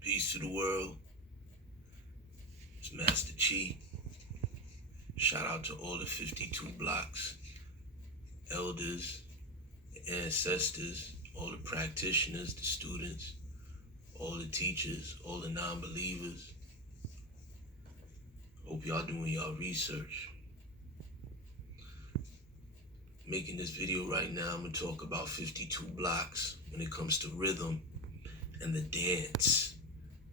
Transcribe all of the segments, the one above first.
Peace to the world. It's Master Chi. Shout out to all the 52 blocks, elders, the ancestors, all the practitioners, the students, all the teachers, all the non-believers. Hope y'all doing y'all research. Making this video right now, I'm gonna talk about 52 blocks when it comes to rhythm and the dance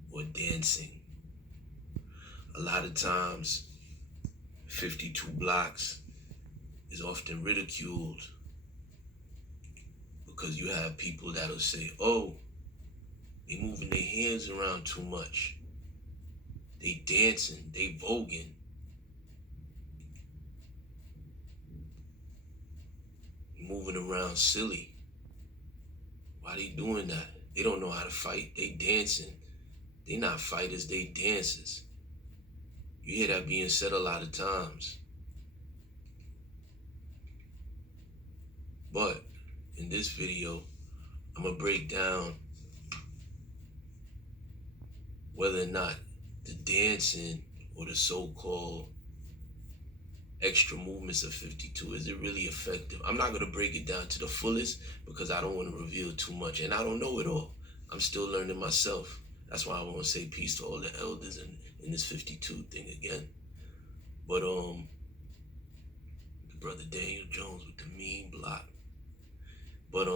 or dancing. A lot of times, 52 blocks is often ridiculed because you have people that'll say, oh, they moving their hands around too much. They dancing, they voguing. Moving around silly. Why they doing that? They don't know how to fight. They dancing. They not fighters, they dancers. You hear that being said a lot of times. But in this video, I'm gonna break down whether or not the dancing or the so-called extra movements of 52, is it really effective? I'm not gonna break it down to the fullest because I don't want to reveal too much and I don't know it all. I'm still learning myself. That's why I want to say peace to all the elders in this 52 thing again. But the brother Daniel Jones with the mean block. But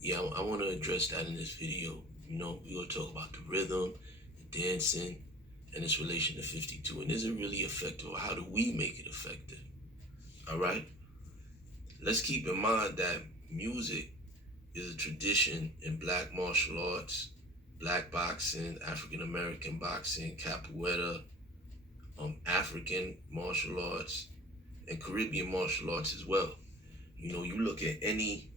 yeah, I want to address that in this video. You know, we're gonna talk about the rhythm, the dancing, and its relation to 52. And is it really effective, or how do we make it effective? All right. Let's keep in mind that music is a tradition in black martial arts, black boxing, African American boxing, capoeira, African martial arts, and Caribbean martial arts as well. You know, you look at any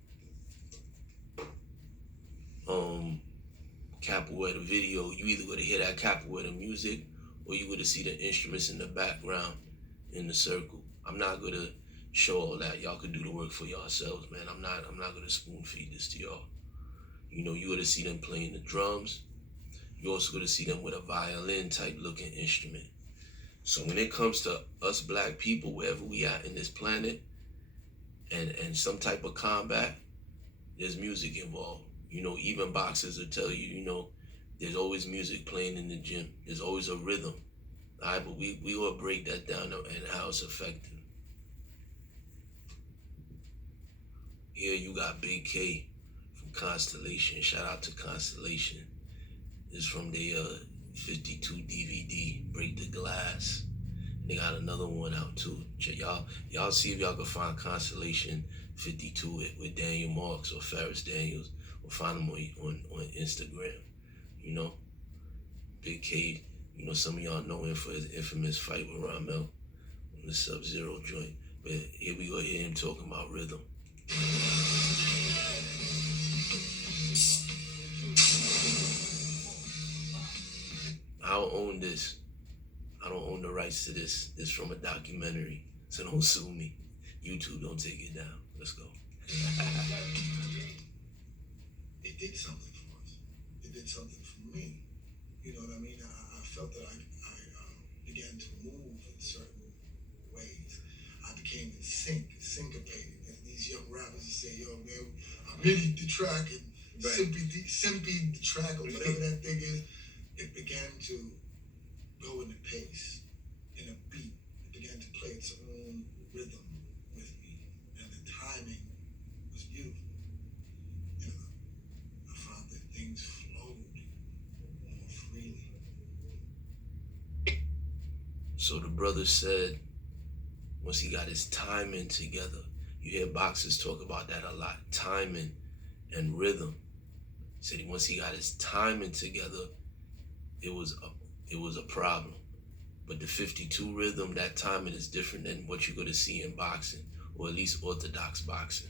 capoeira video, you either gonna hear that capoeira music or you gonna see the instruments in the background in the circle. I'm not gonna show all that. Y'all can do the work for yourselves, man. I'm not gonna spoon feed this to y'all. You know, you're gonna see them playing the drums. You're also gonna see them with a violin type looking instrument. So when it comes to us black people, wherever we are in this planet, and some type of combat, there's music involved. You know, even boxers will tell you, you know, there's always music playing in the gym. There's always a rhythm. All right, but we will break that down and how it's effective. Here you got Big K from Constellation. Shout out to Constellation. It's from their 52 DVD, Break the Glass. They got another one out too. Y'all see if y'all can find Constellation 52 with Daniel Marks or Ferris Daniels, or find them on Instagram. You know, Big K, you know, some of y'all know him for his infamous fight with Ramel on the Sub-Zero joint. But here we go, hear him talking about rhythm. I don't own this. I don't own the rights to this. This from a documentary, so don't sue me. YouTube, don't take it down. Let's go. It did something for us. It did something for me. You know what I mean? I felt that I began to move in certain ways. I became in syncopated. And these young rappers say, yo, man, I really the track and simply the track or whatever that thing is. It began to go in a pace, in a beat. It began to play its own rhythm with me. And the timing was beautiful. And I found that things flowed more freely. So the brother said, once he got his timing together, you hear boxers talk about that a lot, timing and rhythm. Said once he got his timing together, it was a problem. But the 52 rhythm, that timing is different than what you're gonna see in boxing, or at least orthodox boxing.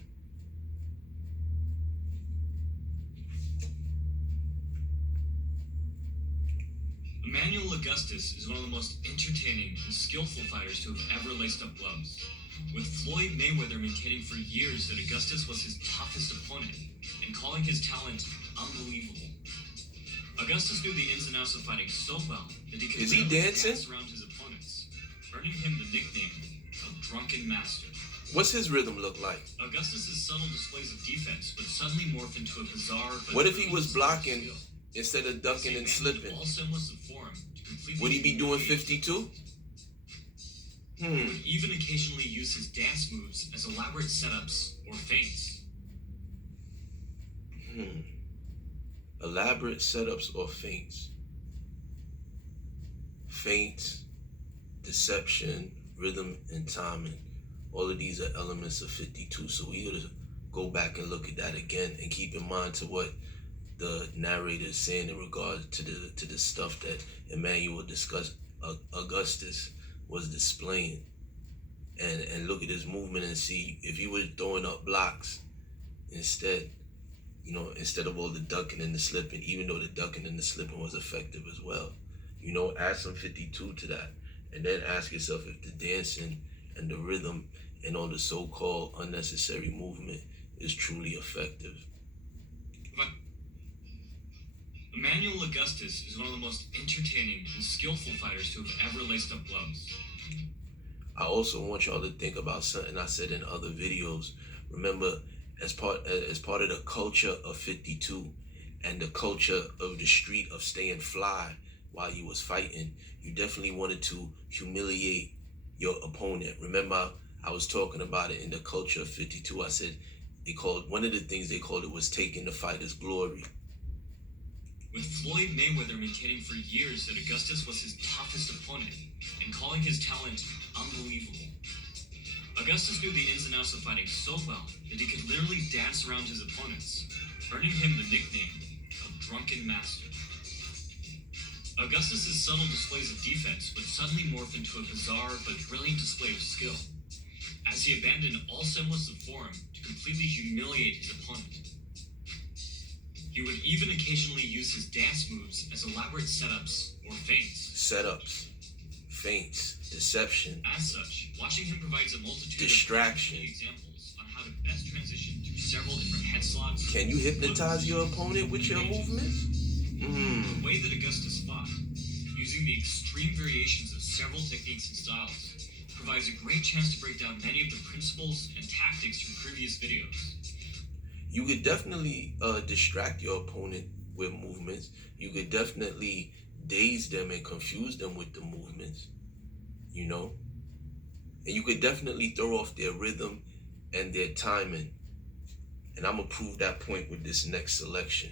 Emmanuel Augustus is one of the most entertaining and skillful fighters to have ever laced up gloves, with Floyd Mayweather maintaining for years that Augustus was his toughest opponent and calling his talent unbelievable. Augustus knew the ins and outs of fighting so well that he could Is he literally dancing? dance around his opponents, earning him the nickname of Drunken Master. What's his rhythm look like? Augustus's subtle displays of defense would suddenly morph into a bizarre but What if he brilliant was display of blocking skill. instead of As ducking he and abandoned slipping? all semblance of form to completely Would he be doing humiliate 52? He would even occasionally use his dance moves as elaborate setups or feints. Elaborate setups or feints. Feints, deception, rhythm, and timing. All of these are elements of 52. So we gotta go back and look at that again and keep in mind to what the narrator is saying in regard to the stuff that Emmanuel Augustus was displaying. And look at his movement and see if he was throwing up blocks instead, instead of all the ducking and the slipping, even though the ducking and the slipping was effective as well. Add some 52 to that, and then ask yourself if the dancing and the rhythm and all the so-called unnecessary movement is truly effective. Emmanuel Augustus is one of the most entertaining and skillful fighters to have ever laced up gloves. I also want y'all to think about something I said in other videos. Remember, as part of the culture of 52 and the culture of the street of staying fly while you was fighting, you definitely wanted to humiliate your opponent. Remember, I was talking about it in the culture of 52. I said one of the things they called it was taking the fighter's glory. With Floyd Mayweather maintaining for years that Augustus was his toughest opponent and calling his talent unbelievable, Augustus knew the ins and outs of fighting so well that he could literally dance around his opponents, earning him the nickname of Drunken Master. Augustus's subtle displays of defense would suddenly morph into a bizarre but brilliant display of skill, as he abandoned all semblance of form to completely humiliate his opponent. He would even occasionally use his dance moves as elaborate setups or feints. Setups, feints, deception. As such, watching him provides a multitude Distraction. of examples on how to best transition through several different head slots. Can you hypnotize your opponent with your movements? The way that Augustus fought, using the extreme variations of several techniques and styles, provides a great chance to break down many of the principles and tactics from previous videos. You could definitely distract your opponent with movements. You could definitely daze them and confuse them with the movements, And you could definitely throw off their rhythm and their timing. And I'm going to prove that point with this next selection.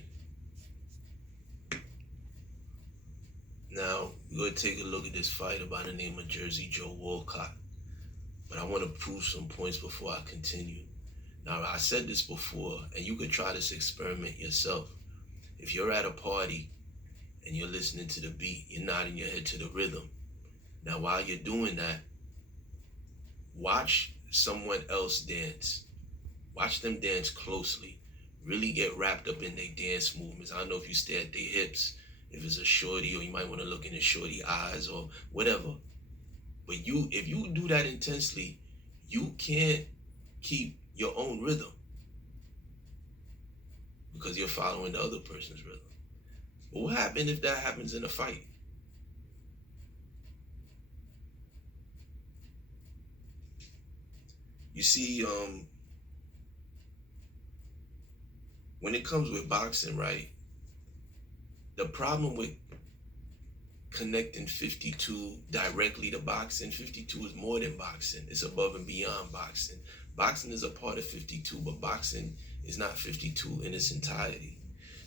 Now, we're going to take a look at this fighter by the name of Jersey Joe Walcott. But I want to prove some points before I continue. Now, I said this before, and you could try this experiment yourself. If you're at a party and you're listening to the beat, you're nodding your head to the rhythm. Now, while you're doing that, watch someone else dance. Watch them dance closely. Really get wrapped up in their dance movements. I don't know if you stare at their hips, if it's a shorty, or you might want to look in the shorty eyes or whatever. But if you do that intensely, you can't keep your own rhythm because you're following the other person's rhythm. But what happens if that happens in a fight? You see, when it comes with boxing, right, the problem with connecting 52 directly to boxing, 52 is more than boxing. It's above and beyond boxing. Boxing is a part of 52, but boxing is not 52 in its entirety.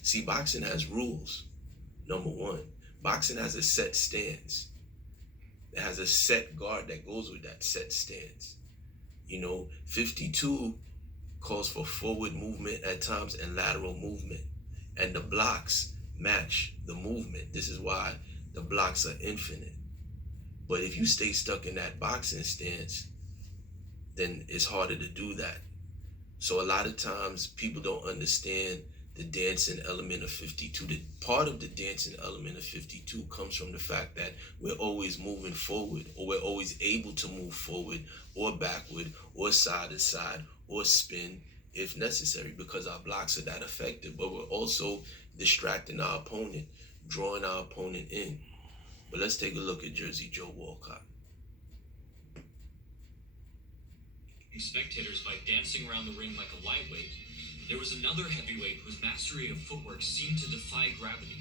See, boxing has rules. Number one, boxing has a set stance. It has a set guard that goes with that set stance. 52 calls for forward movement at times and lateral movement. And the blocks match the movement. This is why the blocks are infinite. But if you stay stuck in that boxing stance, then it's harder to do that. So a lot of times people don't understand the dancing element of 52. The part of the dancing element of 52 comes from the fact that we're always moving forward, or we're always able to move forward or backward or side to side or spin if necessary, because our blocks are that effective. But we're also distracting our opponent. drawing our opponent in. But let's take a look at Jersey Joe Walcott. Spectators by dancing around the ring like a lightweight, there was another heavyweight whose mastery of footwork seemed to defy gravity.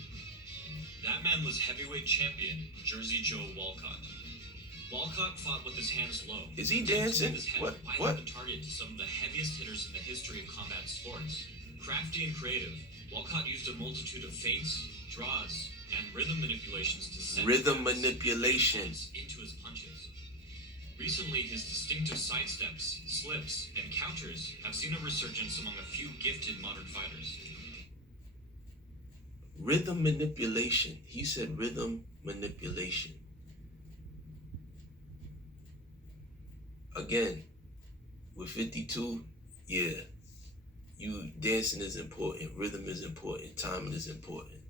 That man was heavyweight champion Jersey Joe Walcott. Walcott fought with his hands low. Is he dancing? His head What? wide What? open target to some of the heaviest hitters in the history of combat sports. Crafty and creative, Walcott used a multitude of feints, draws, and rhythm manipulations to send Rhythm manipulation. into his punches. Recently, his distinctive sidesteps, slips, and counters have seen a resurgence among a few gifted modern fighters. Rhythm manipulation. He said rhythm manipulation. Again, with 52, yeah, dancing is important, rhythm is important, timing is important.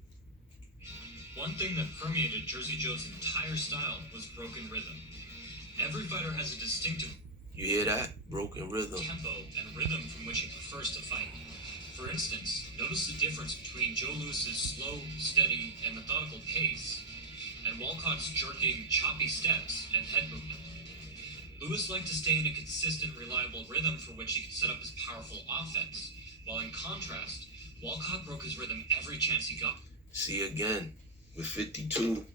One thing that permeated Jersey Joe's entire style was broken rhythm. Every fighter has a distinctive You hear that? Broken rhythm. tempo and rhythm from which he prefers to fight. For instance, notice the difference between Joe Louis's slow, steady, and methodical pace, and Walcott's jerking, choppy steps and head movement. Louis liked to stay in a consistent, reliable rhythm for which he could set up his powerful offense, while in contrast, Walcott broke his rhythm every chance he got. See, again, with 52,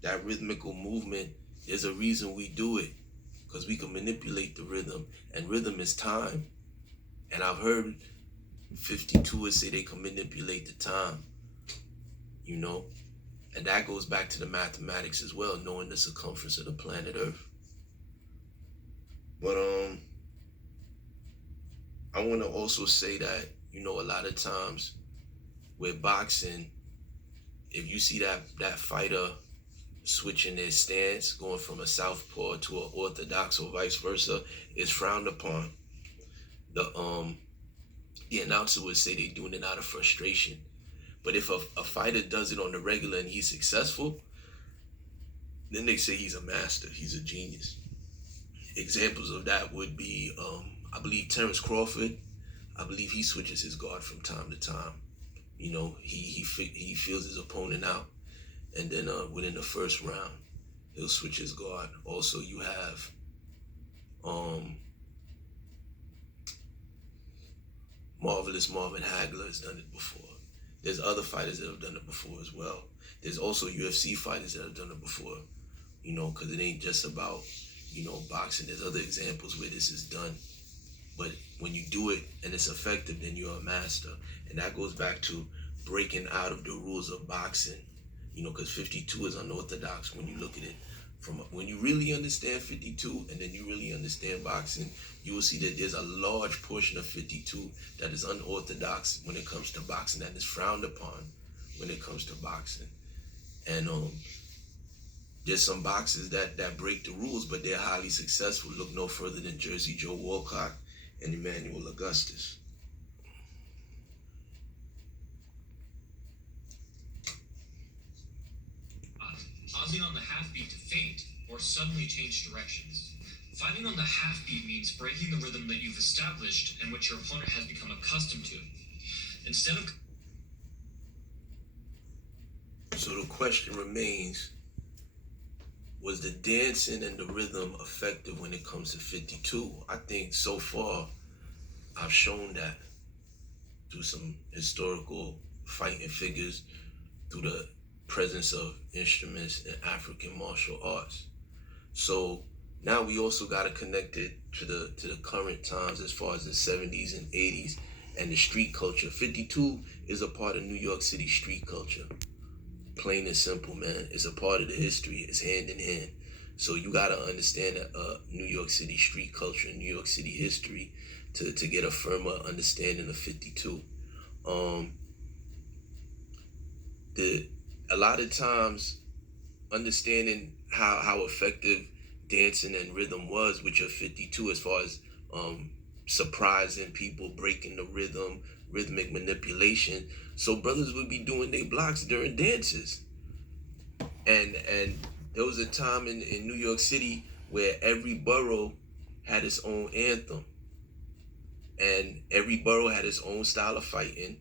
that rhythmical movement, there's a reason we do it, because we can manipulate the rhythm, and rhythm is time. And I've heard 52ers say they can manipulate the time, you know, and that goes back to the mathematics as well, knowing the circumference of the planet Earth. But I want to also say that, you know, a lot of times with boxing, if you see that fighter switching their stance, going from a southpaw to an orthodox or vice versa, is frowned upon. The announcer would say they're doing it out of frustration. But if a fighter does it on the regular and he's successful, then they say he's a master, he's a genius. Examples of that would be, I believe Terrence Crawford. I believe he switches his guard from time to time. You know, he feels his opponent out, and then within the first round, he'll switch his guard. Also, you have Marvelous Marvin Hagler has done it before. There's other fighters that have done it before as well. There's also UFC fighters that have done it before, you know, because it ain't just about, you know, boxing. There's other examples where this is done. But when you do it and it's effective, then you're a master. And that goes back to breaking out of the rules of boxing, you know, because 52 is unorthodox when you look at it. When you really understand 52 and then you really understand boxing, you will see that there's a large portion of 52 that is unorthodox when it comes to boxing, that is frowned upon when it comes to boxing. And there's some boxers that break the rules, but they're highly successful. Look no further than Jersey Joe Walcott and Emmanuel Augustus. Pausing on the half beat to feint or suddenly change directions. Fighting on the half beat means breaking the rhythm that you've established and which your opponent has become accustomed to. Instead of So the question remains, was the dancing and the rhythm effective when it comes to 52? I think so far I've shown that through some historical fighting figures, through the presence of instruments in African martial arts. So now we also got to connect it to the current times as far as the 70s and 80s and the street culture. 52 is a part of New York City street culture. Plain and simple, man. It's a part of the history. It's hand in hand. So you got to understand New York City street culture and New York City history to get a firmer understanding of 52. A lot of times, understanding how effective dancing and rhythm was with your 52 as far as surprising people, breaking the rhythm, rhythmic manipulation. So brothers would be doing their blocks during dances. And there was a time in New York City where every borough had its own anthem. And every borough had its own style of fighting,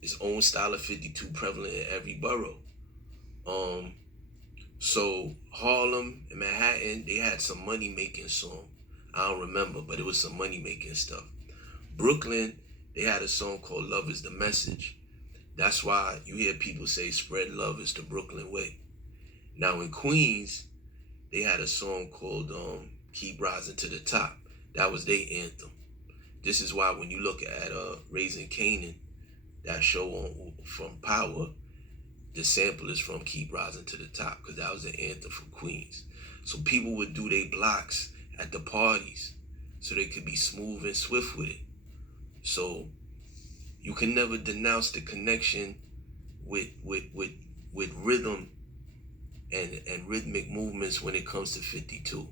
its own style of 52 prevalent in every borough. Um, so Harlem and Manhattan, they had some money making song. I don't remember, but it was some money making stuff. Brooklyn, they had a song called Love Is the Message. That's why you hear people say spread love is the Brooklyn way. Now in Queens, they had a song called Keep Rising to the Top. That was their anthem. This is why when you look at Raising Canaan, that show on from Power, the sample is from Keep Rising to the Top, because that was an anthem from Queens. So people would do their blocks at the parties so they could be smooth and swift with it. So you can never denounce the connection with rhythm and rhythmic movements when it comes to 52.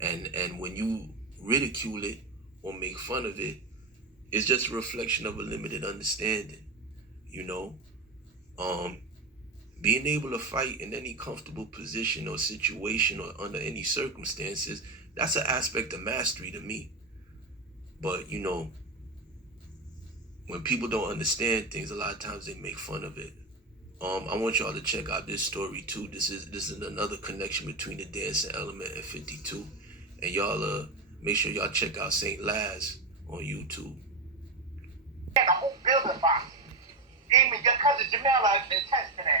And when you ridicule it or make fun of it, it's just a reflection of a limited understanding, you know? Being able to fight in any comfortable position or situation or under any circumstances, that's an aspect of mastery to me. But, you know, when people don't understand things, a lot of times they make fun of it. I want y'all to check out this story too. This is another connection between the dancing element and 52. And y'all make sure y'all check out St. Laz on YouTube. Had a whole building box. Even your cousin Jamel has been testing that.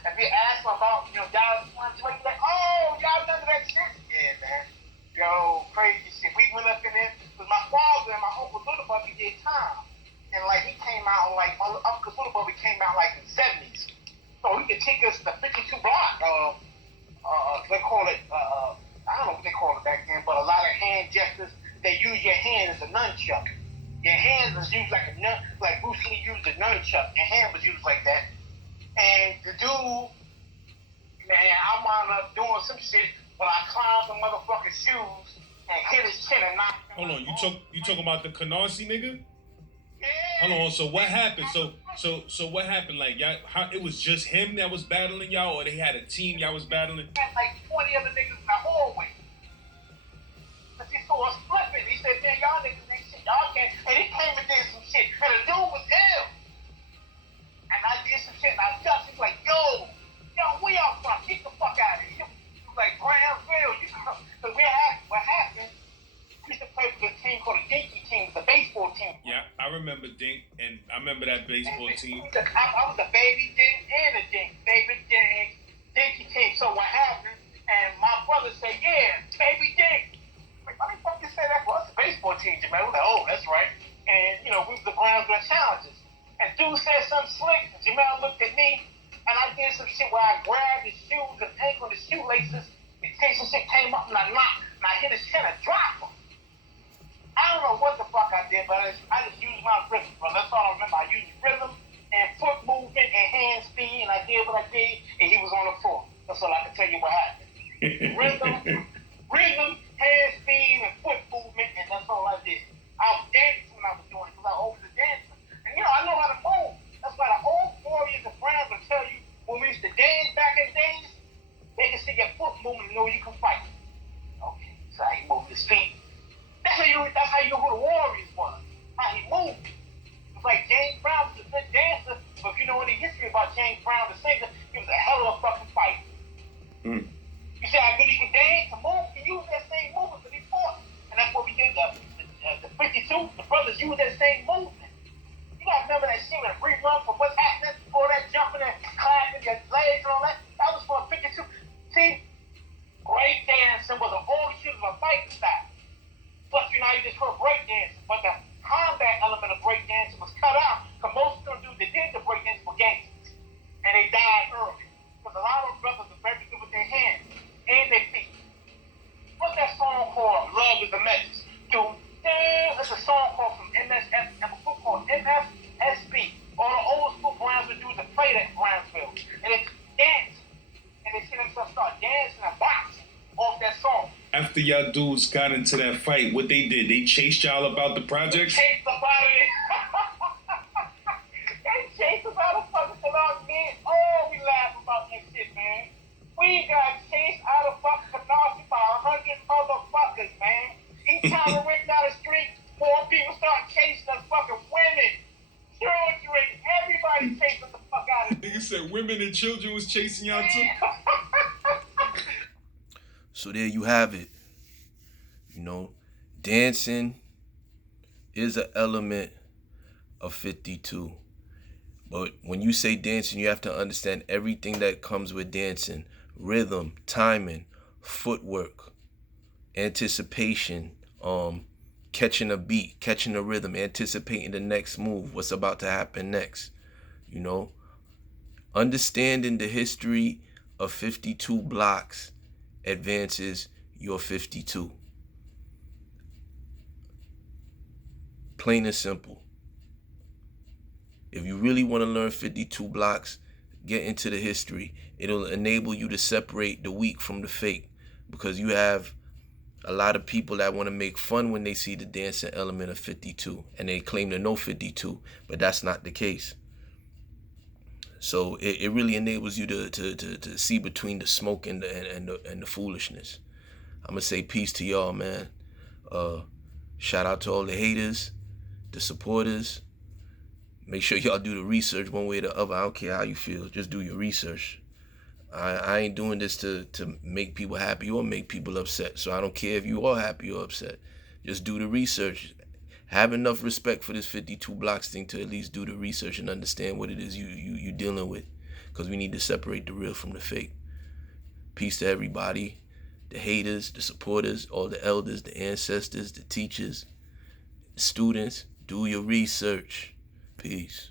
If he asks about, y'all want to like, oh, y'all done that shit? Yeah, man. Yo, crazy shit. We went up in there, because my father and my uncle Little Bubby did time. And like he came out like my uncle Little Bubby came out like in the 70s. So he could take us to 52 block. They call it I don't know what they call it back then, but a lot of hand gestures, they use your hand as a nunchuck. Your hand was used like like Bruce Lee used a nunchuck. Your hand was used like that. And the dude, man, I wound up doing some shit when I climbed the motherfucking shoes and hit his chin and knocked him. Hold on, you talking about the Canarsie nigga? Yeah. Hold on, so what happened? So what happened? Like y'all, it was just him that was battling y'all, or they had a team y'all was battling? Had like 20 other niggas in the hallway. Cause he saw us flipping. He said, man, y'all niggas ain't shit. Y'all can't. And he came and did some shit. And the dude was ill. And I did some shit and I ducked. He's like, yo, where y'all from? Get the fuck out of here. He was like, Brownsville. Cause what happened? We used to play for this team called the Dinky team, the baseball team. Yeah, I remember Dink, and I remember that baseball team. I was a baby Dink and a Dink. Baby Dink, Dinky team. So what happened? And my brother said, yeah, baby Dink. Like, why the fuck you say that? Well, it's a baseball team, Jamel. We're like, oh, that's right. And, we was the Brownsville Challengers. And dude said something slick. Jamel looked at me, and I did some shit where I grabbed his shoes and ankled his shoelaces. And some shit came up, and I knocked, and I hit his chin and dropped him. I don't know what the fuck I did, but I just used my rhythm, bro. That's all I remember. I used rhythm and foot movement and hand speed, and I did what I did, and he was on the floor. That's all I can tell you what happened. rhythm, hand speed, and foot movement, and that's all I did. I was dancing when I was doing it, because I was always a dancer. And I know how to move. That's why the old warriors and brands will tell you, when we used to dance back in the days, they can see your foot movement and know you can fight. Okay, so he moved his feet. That's how you know who the Warriors was. How he moved. It's like James Brown was a good dancer, but if you know any history about James Brown, the singer, he was a hell of a fucking fighter. You see how good he could dance and move? He used that same movement when he fought. And that's what we did. The 52, the brothers used that same movement. You gotta remember that shit when rerun from what's happening, all that jumping and clapping your legs and all that. That was for 52. See, break dancing was an old shit of a fighting style. Plus, you just heard breakdancing, but the combat element of breakdancing was cut out, because most of them dudes that did the breakdancing were gangsters. And they died early. Because a lot of them brothers are very good with their hands and their feet. What's that song called? Love is a Message. Dude, it's a song called from MSF, a group called MFSB. All the old school Brownsville dudes that played at Brownsville. And it's dancing. And they see themselves start dancing and boxing off that song. After y'all dudes got into that fight, what they did? They chased y'all about the projects? They chased up out of it. They chased us out of fucking Canarsie, man. Oh, we laugh about that shit, man. We got chased out of fucking Canarsie by 100 motherfuckers, man. Each time we went down the street, more people start chasing us, fucking women, children, everybody chasing the fuck out of Nigga said women and children was chasing y'all too. So there you have it. You know, dancing is an element of 52. But when you say dancing, you have to understand everything that comes with dancing. Rhythm, timing, footwork, anticipation, catching a beat, catching a rhythm, anticipating the next move, what's about to happen next. You know, understanding the history of 52 blocks advances your 52. Plain and simple. If you really want to learn 52 blocks, get into the history. It'll enable you to separate the weak from the fake, because you have a lot of people that want to make fun when they see the dancing element of 52, and they claim to know 52, but that's not the case. So it really enables you to see between the smoke and the foolishness. I'm gonna say peace to y'all, man. Shout out to all the haters, the supporters. Make sure y'all do the research one way or the other. I don't care how you feel. Just do your research. I ain't doing this to make people happy or make people upset. So I don't care if you are happy or upset. Just do the research. Have enough respect for this 52 blocks thing to at least do the research and understand what it is you dealing with. Because we need to separate the real from the fake. Peace to everybody. The haters, the supporters, all the elders, the ancestors, the teachers, the students. Do your research. Peace.